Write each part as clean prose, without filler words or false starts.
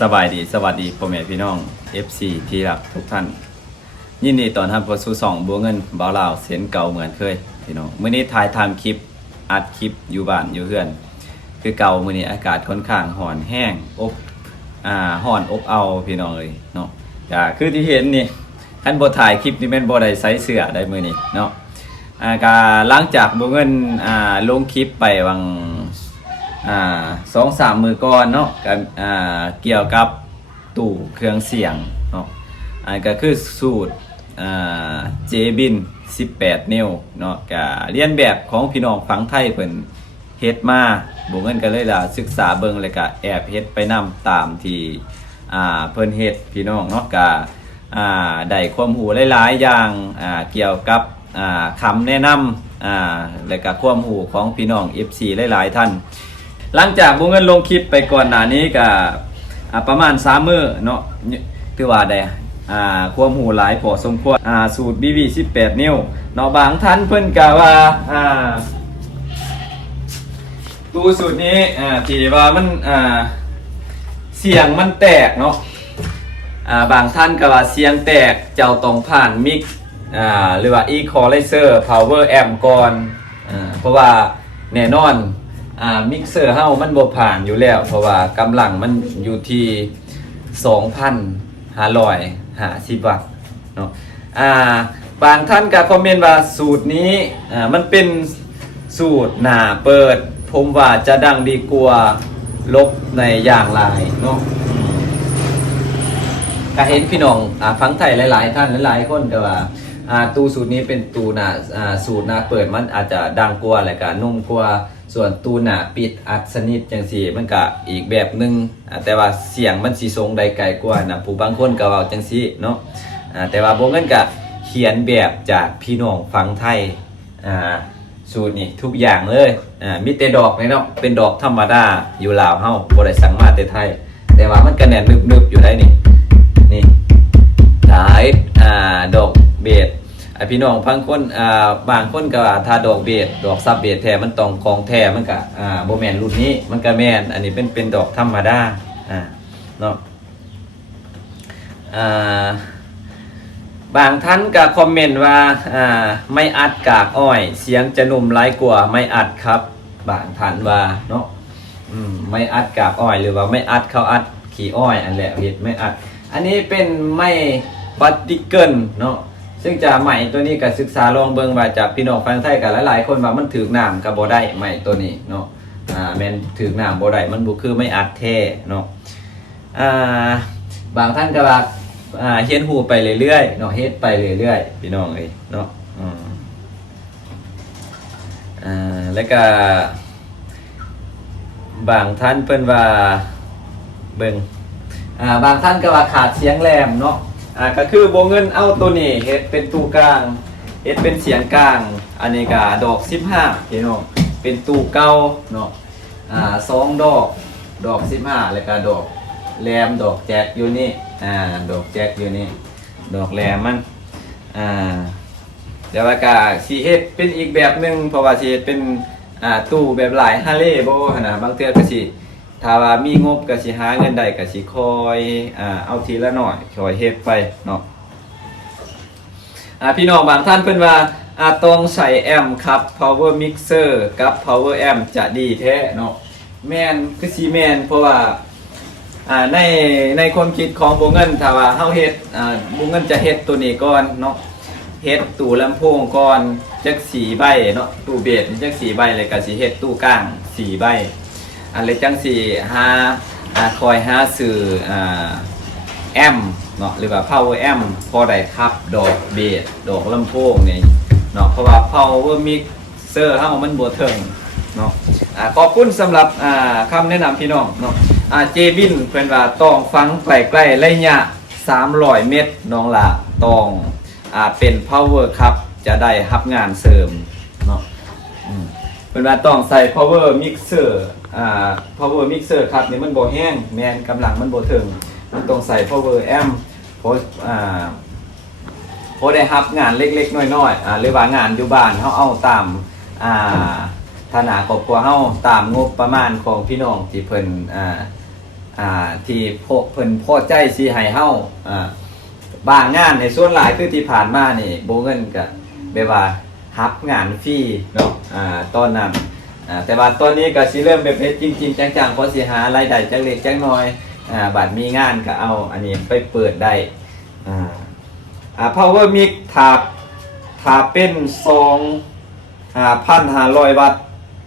สบายดีสวัสดีพ่อแม่พี่น้อง FC ที่รักทุกท่านยินดีต้อนรับเข้าสู่ช่องบัวเงินบ่าวลาวเส้นเก่าเหมือนเคยพี่น้องมื้อนี้ถ่ายทำคลิปอัดคลิปอยู่บ้านอยู่เฮือนคือเก่ามื้อนี้อากาศค่อนข้างร้อนแห้งอบร้อนอบเอาพี่น้องเอ้ยเนาะก็คือที่เห็นนี่คันบ่ถ่ายคลิปนี่แม่นบ่ได้ใส่เสื้อได้มื้อนี้เนาะก็หลังจากบัวเงินลงคลิปไปวัง2-3 มือก่อนเนาะกันเกี่ยวกับตู้เครื่องเสียงเนาะก็คือสูตรเจบิน18 นิ้วเนาะก็เรียนแบบของพี่น้องฝั่งไทยเพิ่นเฮ็ดมาบ่เงินก็เลยล่ะศึกษาเบิ่งแล้วก็แอบเฮ็ดไปนำตามที่เพิ่นเฮ็ดพี่น้องเนาะก็ได้ความรู้หลายๆอย่างเกี่ยวกับคำแนะนำและก็ความรู้ของพี่น้อง FC หลายๆท่านหลังจากบ่เงินลงคลิปไปก่อนหน้านี้ก็ประมาณ3 มื้อเนาะถือว่าได้ความรู้หลายพอสมควรสูตร BB 18 นิ้วเนาะบางท่านเพิ่นก็ว่าตู้สูตรนี้ที่ว่ามันเสียงมันแตกเนาะบางท่านก็ว่าเสียงแตกเจ้าต้องผ่านมิกหรือว่า Equalizer Power Amp ก่อนเพราะว่าแน่นอนมิกเซอร์เฮามันบ่ผ่านอยู่แล้วเพราะว่ากำลังมันอยู่ที่ 2,550 วัตต์เนาะบางท่านก็คอมเมนต์ว่าสูตรนี้มันเป็นสูตรหน้าเปิดผมว่าจะดังดีกว่าลบในอย่างหลายเนาะก็เห็นพี่น้องฟังไทยหลายๆท่านหลายๆคนก็ว่าตู้สูตรนี้เป็นตู้หน้าสูตรหน้าเปิดมันอาจจะดังกว่าและก็นุ่มกว่าส่วนตู้หน้าปิดอัดสนิทจังซี่มันก็อีกแบบนึงแต่ว่าเสียงมันสิทรงได้ไกลกว่านะผู้บางคนก็เว้าจังซี่เนาะแต่ว่าบ่เงินก็เขียนแบบจากพี่น้องฟังไทยสูตรนี่ทุกอย่างเลยมีแต่ดอกนี่เนาะเป็นดอกธรรมดาอยู่ลาวเฮาบ่ได้สั่งมาแต่ไทยแต่ว่ามันก็แน่นนึบๆอยู่ได้นี่หลายดอกเบสพี่น้องบางคนบางคนก็ถ้าดอกเบสดอกซับเบสแท้มันต้องของแท้มันก็บ่แม่นรุ่นนี้มันก็แม่นอันนี้เป็นดอกธรรมดาเนาะบางท่านก็คอมเมนต์ว่าไม่อัดกากอ้อยเสียงจะนุ่มหลายกว่าไม่อัดครับบางท่านว่าเนาะไม่อัดกากอ้อยหรือว่าไม่อัดเขาอัดขี้อ้อยอันแหละเฮ็ดไม่อัดอันนี้เป็นไม้ปาร์ติเกิลเนาะซึ่งจะใหม่ตัวนี้ก็ศึกษาลองเบิ่งว่าจากพี่น้องฟังไทยกันหลายๆคนว่ามันถึกน้ำก็บ่ได้ใหม่ตัวนี้เนาะแม่นถึกน้ำบ่ได้มันบ่คือไม่อัดแท้เนาะบางท่านก็ว่าเฮ็ดฮู้ไปเรื่อยๆเนาะเฮ็ดไปเรื่อยๆพี่น้องเอ้ยเนาะแล้วก็บางท่านเพิ่นว่าเบิ่งบางท่านก็ว่าขาดเสียงแหลมเนาะก็คือบ่เงินเอาตัวนี้เฮ็ดเป็นตู้กลางเฮ็ดเป็นเสียงกลางอันนี้ก็ดอก15พี่น้องเป็นตู้เก่าเนาะ2ดอก15แล้วก็ดอกแหลมดอกแจ็คอยู่นี่ดอกแจ็คอยู่นี่ดอกแหลมมันแต่ว่าก็สิเฮ็ดเป็นอีกแบบนึงเพราะว่าสิเฮ็ดเป็นตู้แบบหลายฮาเล่บ่หั่นน่ะบางเทื่อก็สิถ้าว่ามีงบก็สิหาเงินได้ก็สิคอยเอาทีละหน่อยคอยเฮ็ดไปเนาะพี่น้องบางท่านเพิ่นว่าต้องใส่แอมป์ครับ power mixer กับ power amp จะดีแท้เนาะแม่นคือสิแม่นเพราะว่าในความคิดของบ่เงินถ้าว่าเฮาเฮ็ดบ่เงินจะเฮ็ดตัวนี้ก่อนเนาะเฮ็ดตู้ลำโพงก่อนจัก4ใบเนาะตู้เบสจัก4ใบเลยก็สิเฮ็ดตู้กลาง4ใบอันเลยจังสี่คอยหาซื้อแอมเนาะหรือว่า power amp พอได้ทับดอกเบสดอกลำโพงนี่เนาะเพราะว่า power mixer เฮามันบ่ถึงเนาะขอบคุณสำหรับคำแนะนำพี่น้องเนาะเจบินเพิ่นว่าต้องฟังใกล้ๆระยะ300 เมตรน้องล่ะต้องเป็น power ครับจะได้รับงานเสริมเนาะเพิ่นว่าต้องใส่ power mixer power mixer ครับนี่มันบ่แห้งแม่นกำลังมันบ่ถึงมันต้องใส่ power amp พอได้รับงานเล็กๆน้อยๆหรือว่างานอยู่บ้านเฮาเอาตามฐานะครอบครัวเฮาตามงบประมาณของพี่น้องที่เพิ่น ที่เพิ่นพอใจสิให้เฮาบางงานในส่วนหลายคือที่ผ่านมานี่บ่เงินก็แบบว่ารับงานฟรีเนาะตอนนั้นแต่ว่าตอนนี้ก็สิเริ่มแบบเฮ็ดจริงๆจังๆพอสิหารายได้จักเล็กจักน้อยบัดมีงานก็เอาอันนี้ไปเปิดได้Power Mix ถ้าเป็น2,500 วัตต์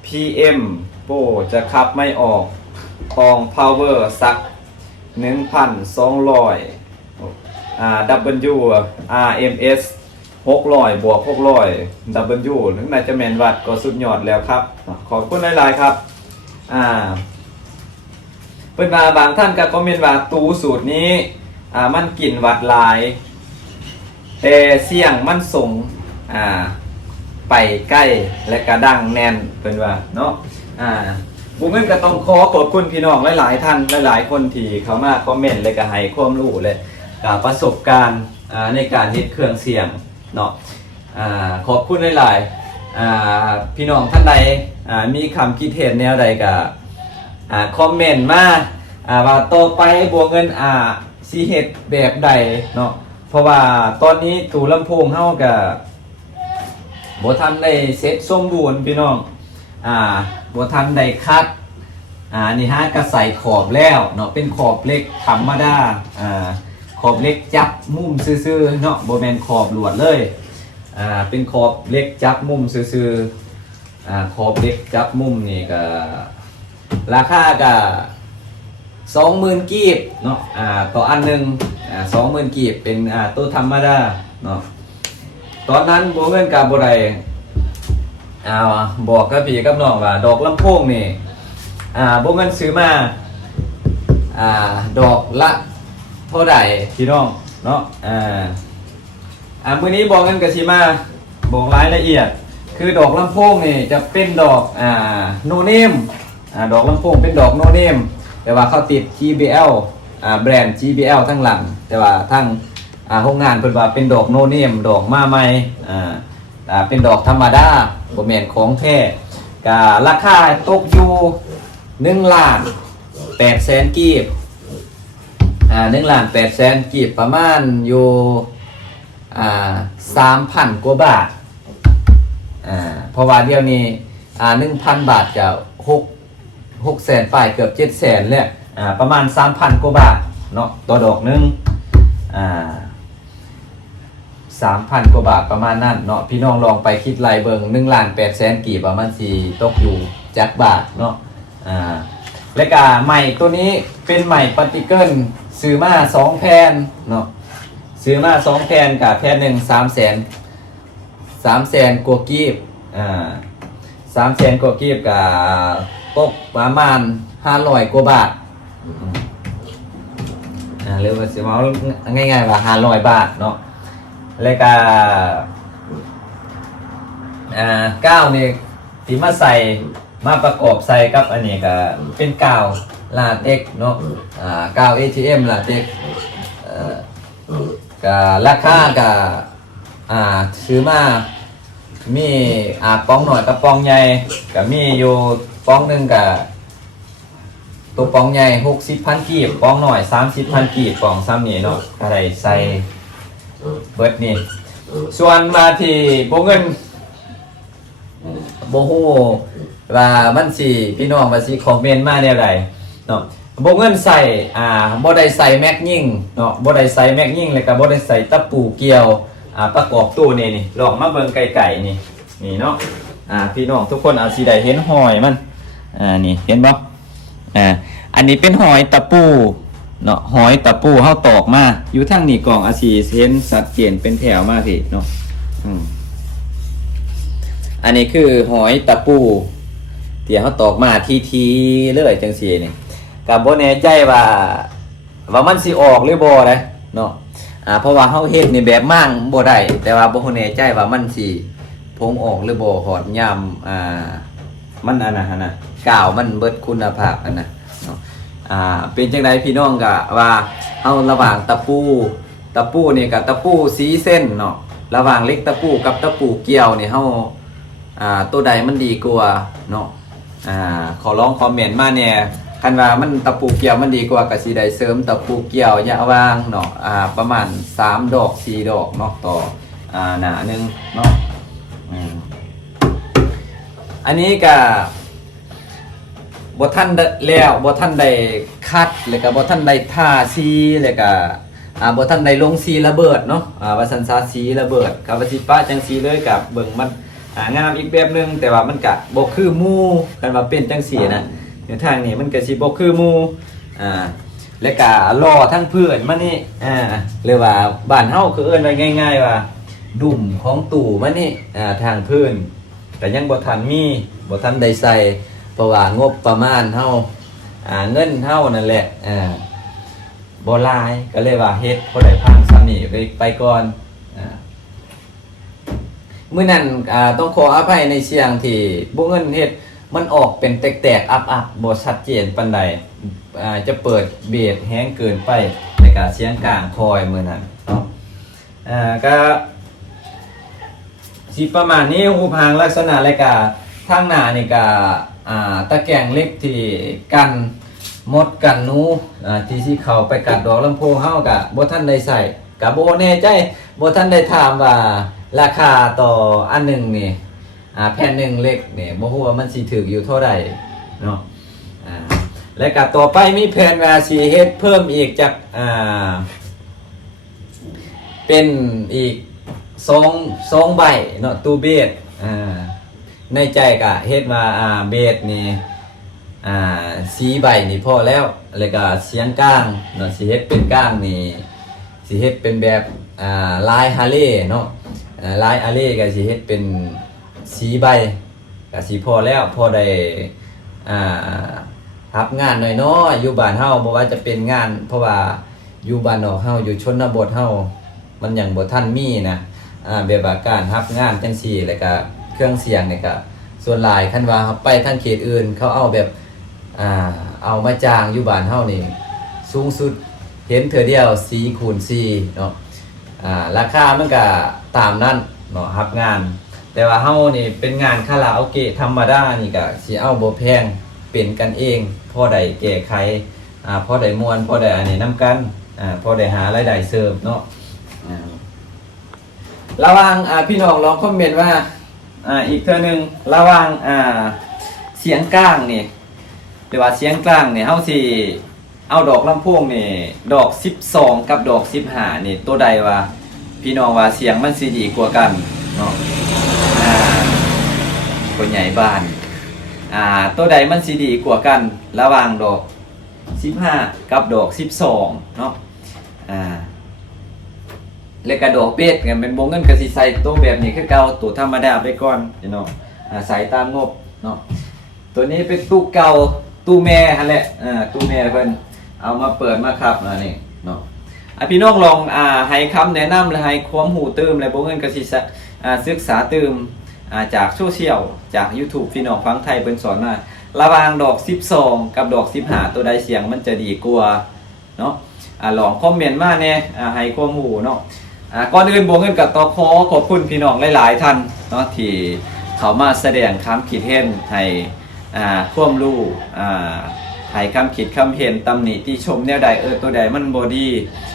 PM โปจะขับไม่ออกของ Power สัก 1,200W RMS 600 บวก 600 W ถึงน่าจะแม่นวัตต์ก็สุดยอดแล้วครับขอบคุณหลายๆครับเพิ่นว่าบางท่านก็คอมเมนต์ว่าตู้สูตรนี้มันกินวัตต์หลายแต่เสียงมันส่งไปใกล้และกระดังแน่นเป็นว่าเนาะบุ้งเงินก็ต้องขอบคุณพี่น้องหลายๆท่านหลายๆคนที่เข้ามาคอมเมนต์และก็ให้ความรู้เลยประสบการณ์ในการเฮ็ดเครื่องเสียงเนาะขอบคุณหลายๆพี่น้องท่านใดมีคำคิดเห็นแนวใดก็คอมเมนต์มาว่าต่อไปบัวเงินสิเฮ็ดแบบใดเนาะเพราะว่าตอนนี้ตู้ลำโพงเฮาก็บ่ทันได้เสร็จสมบูรณ์พี่น้องบ่ทันได้คัดนี่ฮะก็ใส่ขอบแล้วเนาะเป็นขอบเล็กธรรมดาขอบเล็กจับมุมซื่อๆเนาะบ่แม่นขอบลวดเลยเป็นขอบเล็กจับมุมซื่อๆขอบเล็กจับมุมนี่ก็ราคาก็20,000 กีบเนาะต่ออันหนึ่ง20,000 กีบเป็นตัวธรรมดาเนาะตอนนั้นบ่เงินกับบ่ได้บอกกับพี่กับน้องว่าดอกลำโพงนี่บ่เงินซื้อมาดอกละเท่าใดพี่น้องเนาะมื้อนี้บอกเงินก็สิมาบอกรายละเอียดคือดอกลำโพงนี่จะเป็นดอกโนเนมดอกลำโพงเป็นดอกโนเนมแต่ว่าเขาติด GBL แบรนด์ GBL ทั้งหลังแต่ว่าทั้งโรงงานเพิ่นว่าเป็นดอกโนเนมดอกมาใหม่เป็นดอกธรรมดาบ่แม่นของแท้ก็ราคาตกอยู่1,800,000 กีบ1,800,000 กีบประมาณอยู่3,000 กว่าบาทเพราะว่าเดี๋ยวนี้1,000 บาทก็600,000ป้ายเกือบ700,000แล้วประมาณ 3,000 กว่าบาทเนาะต่อดอกนึง3,000 กว่าบาทประมาณนั้นเนาะพี่น้องลองไปคิดรายเบิ่ง1,800,000 กีบประมาณสิตกอยู่จักบาทเนาะและก็ใหม่ตัวนี้เป็นใหม่ปฏิเกิลซื้อมา2แผ่นเนาะซื้อมา2แผ่นกับแผ่นนึง300,000 กว่ากีบ300,000 กว่ากีบกับตกประมาณ500 กว่าบาทหรือว่าสิว่าง่ายๆว่า500 บาทเนาะแล้วก็ก้าวนี่ที่มาใส่มาประกอบใส่กับอันนี้ก็เป็นกาวลาเท็กซ์เนาะกาว ATM ลาเท็กซ์ก็ราคาก็ซื้อมามีป้องหน่อยกับป้องใหญ่ก็มีอยู่ป้องหนึงก็ตัวป้องใหญ่ 60,000 กีบป้องหน่อย 30,000 กีบป้องซ้ำนี่เนาะก็ได้ใส่เบิดนี่ส่วนมาที่บ่เงินบ่ฮู้ว่ามันสิพี่น้องว่าสิคอมเมนต์มาแนวใดเนาะบ่เงินใส่บ่ได้ใส่แม็กยิงเนาะบ่ได้ใส่แม็กยิงแล้วก็บ่ได้ใส่ตะปูเกี่ยวประกอบตู้นี่ลองมาเบิ่งไกลๆนี่เนาะพี่น้องทุกคนอาจสิได้เห็นหอยมันนี่เห็นบ่อันนี้เป็นหอยตะปูเนาะหอยตะปูเฮาตอกมาอยู่ทางนี้กล่องอาชีเห็นชัดเจนเป็นแถวมาพี่เนาะอันนี้คือหอยตะปูที่เฮาตอกมาทีๆเลยจังซี่นี่ก็บ่แน่ใจว่ามันสิออกหรือบ่ได้เนาะเพราะว่าเฮาเฮ็ดในแบบมั่งบ่ได้แต่ว่าบ่แน่ใจว่ามันสิพงออกหรือบ่หอดยามมันอันนั้นน่ะกาวมันเบิดคุณภาพอันน่ะเนาะเป็นจังไดพี่น้องก็ว่าเฮาระหว่างตะปูนี่กับตะปูสีเส้นเนาะระหว่างเล็กตะปูกับตะปูเกี่ยวนี่เฮาตัวใดมันดีกว่าเนาะขอร้องคอมเมนต์มาแน่ คันว่ามันตะปูเกี่ยวมันดีกว่าก็สิได้เสริมตะปูเกี่ยวยาวางเนาะประมาณ3ดอก4ดอกเนาะต่อหน้าหนึงเนาะอันนี้ก็บ่ทันแล้วบ่ทันได้คัดแล้วก็บ่ทันได้ทาสีแล้วก็บ่ทันได้ลงสีระเบิดเนาะว่าสันซาสีระเบิดก็ว่าสิปะจังสีเลยกับเบิ่งมันงามอีกแบบนึงแต่ว่ามันก็บ่คือหมู่กันว่าเป็นจังสีนะในทางนี้มันก็สิบ่คือหมู่แล้วก็ล่อทั้งเพื่อนมานี่หรือว่าบ้านเฮาคือเอิ้นไว้ง่ายๆว่าดุ่มของตู่มานี่ทางพื้นแต่ยังบ่ทันมีบ่ทันได้ใส่เพราะว่างบประมาณเฮาเงินเฮานั่นแหละบ่หลายก็เลยว่าเฮ็ดพอได้พังซ้ำนี่ไปก่อนมื้อนั้นต้องขออภัยในเสียงที่บ่เงินเฮ็ดมันออกเป็นแตกๆอับๆบ่ชัดเจนปานใดจะเปิดเบสแฮงเกินไปในการเสียงกลางคอยมื้อนั้นเนาะก็สิประมาณนี้รูปร่างลักษณะรายการทางหน้านี่ก็ตะแกรงเล็กที่กันมดกันหนูที่สิเข้าไปกัดดอกลำโพงเฮาก็บ่ทันได้ใส่ก็บ่แน่ใจบ่ทันได้ถามว่าราคาต่ออันหนึงนี่แผ่นหนึงเล็กนี่บ่ฮู้ว่ามันสิถูกอยู่เท่าใดเนาะแล้วก็ต่อไปมีแผนว่าสิเฮ็ดเพิ่มอีกจากเป็นอีก2ใบเนาะตู้เบสในใจก็เฮ็ดมาเบสนี่สีใบนี่พอแล้วแล้วก็เสียงก้างเนาะสิเฮ็ดเป็นก้างนี่สิเฮ็ดเป็นแบบลายฮาร์เลย์เนาะลายฮาร์เลย์ก็สิเฮ็ดเป็นสีใบก็สิพอแล้วพอได้รับงานน้อยๆอยู่บ้านเฮาบ่ว่าจะเป็นงานเพราะว่าอยู่บ้านนอกเฮาอยู่ชนบทเฮามันยังบ่ทันมีนะแบบว่าการรับงานจังซี่แล้วก็เครื่องเสียงนี่ก็ส่วนหลายคันว่าไปทางเขตอื่นเขาเอาแบบเอามาจ้างอยู่บ้านเฮานี่สูงสุดเห็นเทื่อเดียว4 คูณ 4เนาะราคามันก็ตามนั้นเนาะรับงานแต่ว่าเฮานี่เป็นงานคาราโอเกะธรรมดานี่ก็สิเอาบ่แพงเป็นกันเองพอได้แก้ไขพอได้ม่วนพอได้อันนี้นํกันพอได้หารายได้เสริมเนาะระหว่างพี่น้องลองคอมเมนต์ว่าอีกเทื่อนึงระหว่างเสียงกลางนี่หรือว่าเสียงกลางนี่เฮาสิเอาดอกลำโพงนี่ดอก12กับดอก15นี่ตัวใดว่าพี่น้องว่าเสียงมันสิดีกว่ากันเนาะคนใหญ่บ้านตัวใดมันสิดีกว่ากันระหว่างดอก15กับดอก12เนาะแล้วก็ดอกเบ็ดกันเป็นวงเงินก็สิใส่ตัวแบบนี้คือเก่าตัวธรรมดาไปก่อนพี่น้องใส่ตามงบเนาะตัวนี้เป็นตู้เก่าตู้แม่หั่นแหละตู้แม่เพิ่นเอามาเปิดมาครับนี่เนาะพี่น้องลองให้คำแนะนำและให้ความรู้ตื่มและบ่เงินก็สิศึกษาตื่มจากโซเชียลจาก YouTube พี่น้องฟังไทยเพิ่นสอนมาระหว่างดอก12กับดอก15ตัวใดเสียงมันจะดีกว่าเนาะลองคอมเมนต์มาแน่ให้ความรู้เนาะก่อนอื่นบ่เงินก็ต้องขอบคุณพี่น้องหลายๆท่านเนาะที่เขามาแสดงความคิดเห็นให้ความรู้ให้คำคิดคำเห็นตำหนิที่ชมแนวใดตัวใดมันบ่ดี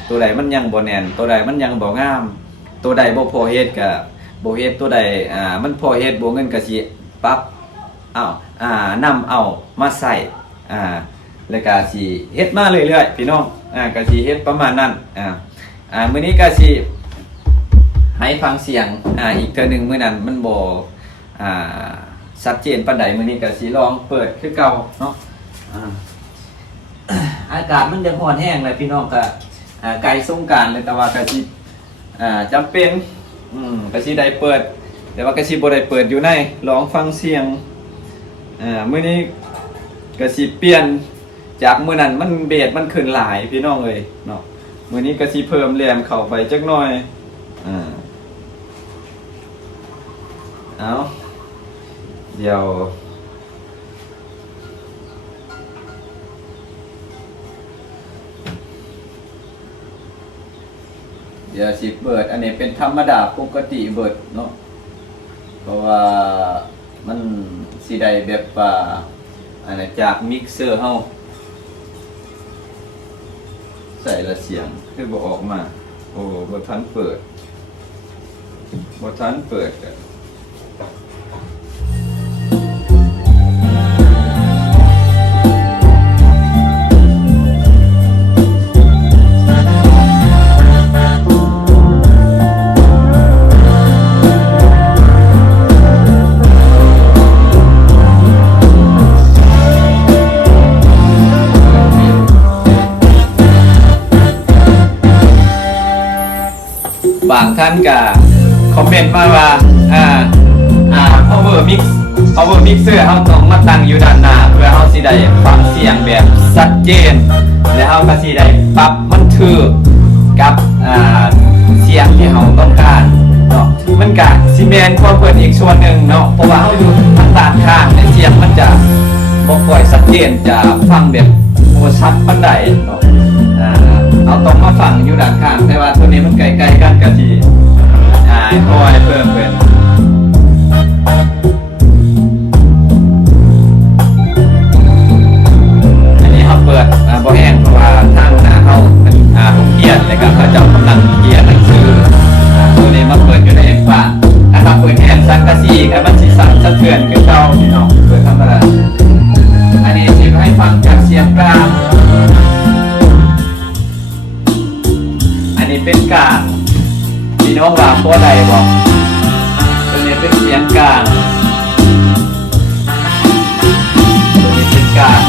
ตัวใดมันยังบ่แน่นตัวใดมันยังบ่งามตัวใดบ่พอเฮ็ดก็บ่เฮ็ดตัวใดมันพอเฮ็ดบ่เงินก็สิปรับนำเอามาใส่แล้วก็สิเฮ็ดมาเรื่อยๆพี่น้องก็สิเฮ็ดประมาณนั้นมื้อนี้ก็สิให้ฟังเสียงอีกเทื่อนึงมื้อนั้นมันบ่ชัดเจนปานใดมื้อนี้ก็สิลองเปิดคือเก่าเนาะอากาศมันยังร้อนแห้งเลยพี่น้องก็ไกลสงกรานต์เลยแต่ว่าก็สิจำเป็นก็สิได้เปิดแต่ว่าก็สิบ่ได้เปิดอยู่ในลองฟังเสียงมื้อนี้ก็สิเปลี่ยนจากมื้อนั้นมันเบสมันขึ้นหลายพี่น้องเอ้ยเนาะมื้อนี้ก็สิเพิ่มแรมเข้าไปจักหน่อยเอาเดี๋ยวสิเบิดอันนี้เป็นธรรมดาปกติเบิดเนาะเพราะว่ามันสิได้แบบอันนี้จากมิกเซอร์เฮา ใส่ละเสียงคือบ่ออกมาโอ้บ่ทันเปิดบางท่านก็คอมเมนต์มาว่าpower mixer เฮาต้องมาตั้งอยู่ด้านหน้าเพื่อเฮาสิได้ฟังเสียงแบบชัดเจนและเฮาก็สิได้ปรับมันถูกกับเสียงที่เฮาต้องการเนาะมันก็สิแม่นความเปิดอีกส่วนหนึงเนาะเพราะว่าเฮาอยู่ทางด้านข้างเสียงมันจะบ่ค่อยชัดเจนจะฟังแบบบ่ชัดปานใดเนาะเราต้องมาฟังอยู่ด้านข้างแต่ว่าตัวนี้มันไกลๆกันก็สิคอยเพิ่มเป็นอันนี้เขาเปิดบ่แห้งเพราะว่าทางหน้าเขาเป็นผมเขียนแล้วก็เขาเจ้ากำลังเขียนหนังสือตัวนี้มาเปิดอยู่ในฟ้าถ้าเปิดแห้งสังกะสีก็มันสิสั่นสะเทือนคือเก่าพี่น้องเปิดธรรมดาอันนี้สิให้ฟังจากเสียงกลางอันนี้เป็นกลางพี่น้องว่าเพราะใดบอกตัวนี้เป็นเสียงกลางตัวนี้เป็นกลาง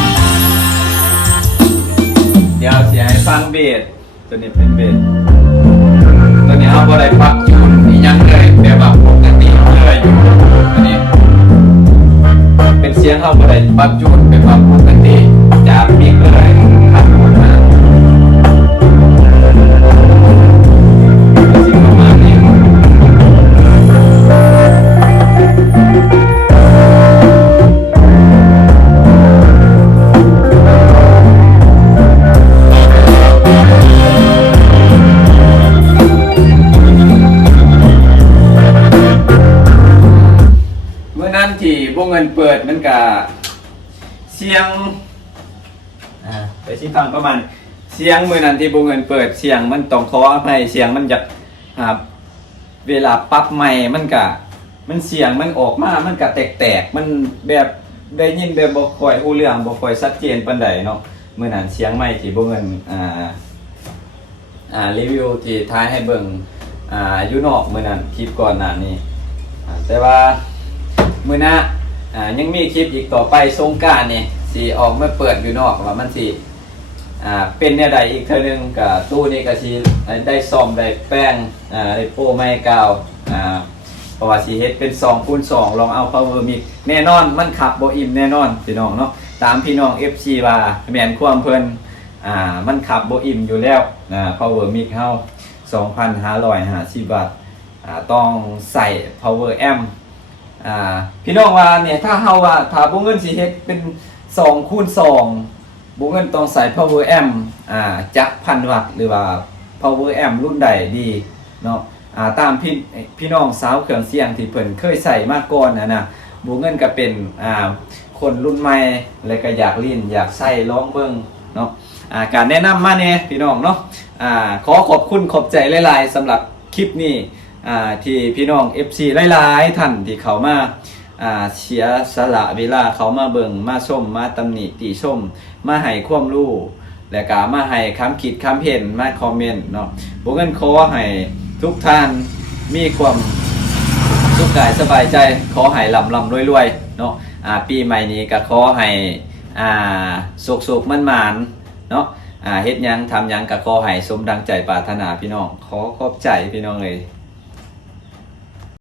เดี๋ยวเสียให้ฟังเบสตัวนี้เป็นเบสตัวนี้เอาเพราะใดปรับจูนนี่ยังเลยแบบว่าปกติเลยอยู่อันนี้เป็นเสียงเอาเพราะใดปรับจูนเป็นแบบปกติจากมิกเลยครับผมนะที่วงเงินเปิดมันก็เสียงไปที่ฟังประมาณเสียงมือนั้นที่วงเงินเปิดเสียงมันต้องขออภัยเสียงมันจะครับเวลาปรับใหม่มันเสียงมันออกมามันก็แตกมันแบบได้ยินแบบบ่ค่อยรู้เรื่องบ่ค่อยชัดเจนปานใดเนาะมือนั้นเสียงใหม่ที่วงเงินรีวิวที่ท้ายให้เบิ่งอยู่นอกมือนั้นคลิปก่อนหน้านี้แต่ว่ามื้อหน้ายังมีคลิปอีกต่อไปสงกรานต์นี่สิออกมาเปิดอยู่นอกว่ามันสิเป็นแนวใดอีกเทื่อนึงก็ตู้นี้ก็สิได้ซ่อมได้แป้งได้โป้ไม้กาวเพราะว่าสิเฮ็ดเป็น2คูณ2ลองเอา Power Mix แน่นอนมันขับบ่อิ่มแน่นอนพี่น้องเนาะตามพี่น้อง FC ว่าแม่นความเพิ่นมันขับบ่อิ่มอยู่แล้วPower Mix เฮา 2,550 บาทต้องใส่ Power Ampพี่น้องว่าเนี่ยถ้าเฮาว่าถ้าบ่เงินสิเฮ็ดเป็น2คูณ2บ่เงินต้องใส่ Power Amp จักร1,000 วัตต์หรือว่า Power Amp รุ่นใดดีเนาะตามพี่น้องสาวเครื่องเสียงที่เพิ่นเคยใส่มาก่อนนะบ่เงินก็เป็นคนรุ่นใหม่แล้วก็อยากลิ้นอยากใส่ลองเบิ่งเนาะการแนะนำมาแน่พี่น้องเนาะขอขอบคุณขอบใจหลายๆสำหรับคลิปนี้ที่พี่น้อง FC หลายๆท่านที่เขามาเสียสละเวลาเขามาเบิ่งมาชมมาตำหนิติชมมาให้ความรู้และก็มาให้คำคิดคำเห็นมาคอมเมนต์เนาะบ่เงินขอให้ทุกท่านมีความสุขกายสบายใจขอให้ร่ำรวยๆเนาะปีใหม่นี้ก็ขอให้สุขๆมันๆเนาะเฮ็ดหยังทำหยังก็ขอให้สมดังใจปรารถนาพี่น้องขอขอบใจพี่น้องเลย